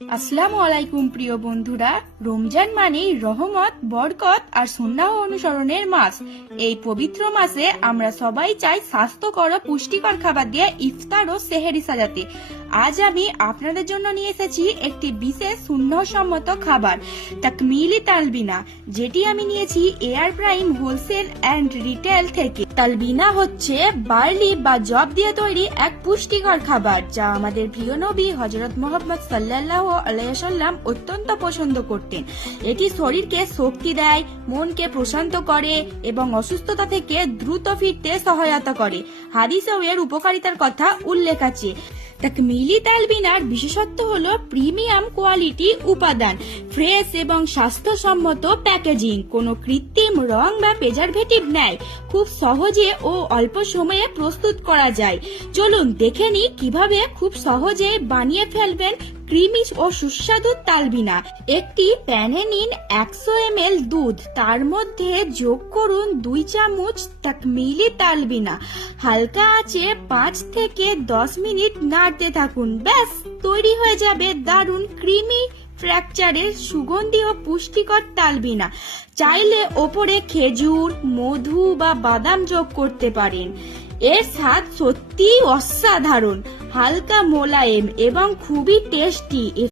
আসসালামু আলাইকুম প্রিয় বন্ধুরা। রমজান মানেই রহমত, বরকত আর সুন্নাহ অনুসরণের মাস। এই পবিত্র মাসে আমরা সবাই চাই স্বাস্থ্যকর ও পুষ্টিকর খাবার দিয়ে ইফতার ও সেহেরি সাজাতে। আজ আমি আপনাদের জন্য নিয়ে এসেছি একটি বিশেষ সুন্নাহসম্মত খাবার, তাকমিলি তালবিনা, যেটি আমি নিয়েছি air prime wholesale and retail থেকে। তালবিনা হচ্ছে বার্লি বা জব দিয়ে তৈরি এক পুষ্টিকর খাবার, যা আমাদের প্রিয় নবী হযরত মুহাম্মদ সাল্লাল্লাহু আলাইহি ওয়াসাল্লাম অত্যন্ত পছন্দ করতেন। এটি শরীরকে শক্তি দেয়, মনকে প্রশান্ত করে এবং অসুস্থতা থেকে দ্রুত ফিরতে সহায়তা করে। হাদিসেও এর উপকারিতার কথা উল্লেখ আছে। তাকমিলি তালবিনার বিশেষত্ব হলো প্রিমিয়াম কোয়ালিটি উপাদান, ফ্রেশ এবং স্বাস্থ্যসম্মত প্যাকেজিং, কোনো কৃত্রিম রং বা প্রিজারভেটিভ নেই, খুব সহজে ও অল্প সময়ে প্রস্তুত করা যায়। চলুন দেখে নিই কিভাবে খুব সহজে বানিয়ে ফেলবেন ক্রিমি ও সুস্বাদু তালবিনা। একটি প্যানে নিন 100 ml দুধ, তার মধ্যে যোগ করুন 2 চামচ তাকমিলি তালবিনা। হালকা আঁচে 5 থেকে 10 মিনিট নাড়তে থাকুন। ব্যাস, তৈরি হয়ে যাবে দারুণ ক্রিমি ফ্র্যাকচারের সুগন্ধি ও পুষ্টিকর তালবিনা। চাইলে ওপরে খেজুর, মধু বা বাদাম যোগ করতে পারেন। এর স্বাদ সত্যিই অসাধারণ, হালকা মোলায়েম এবং খুবই টেস্টি।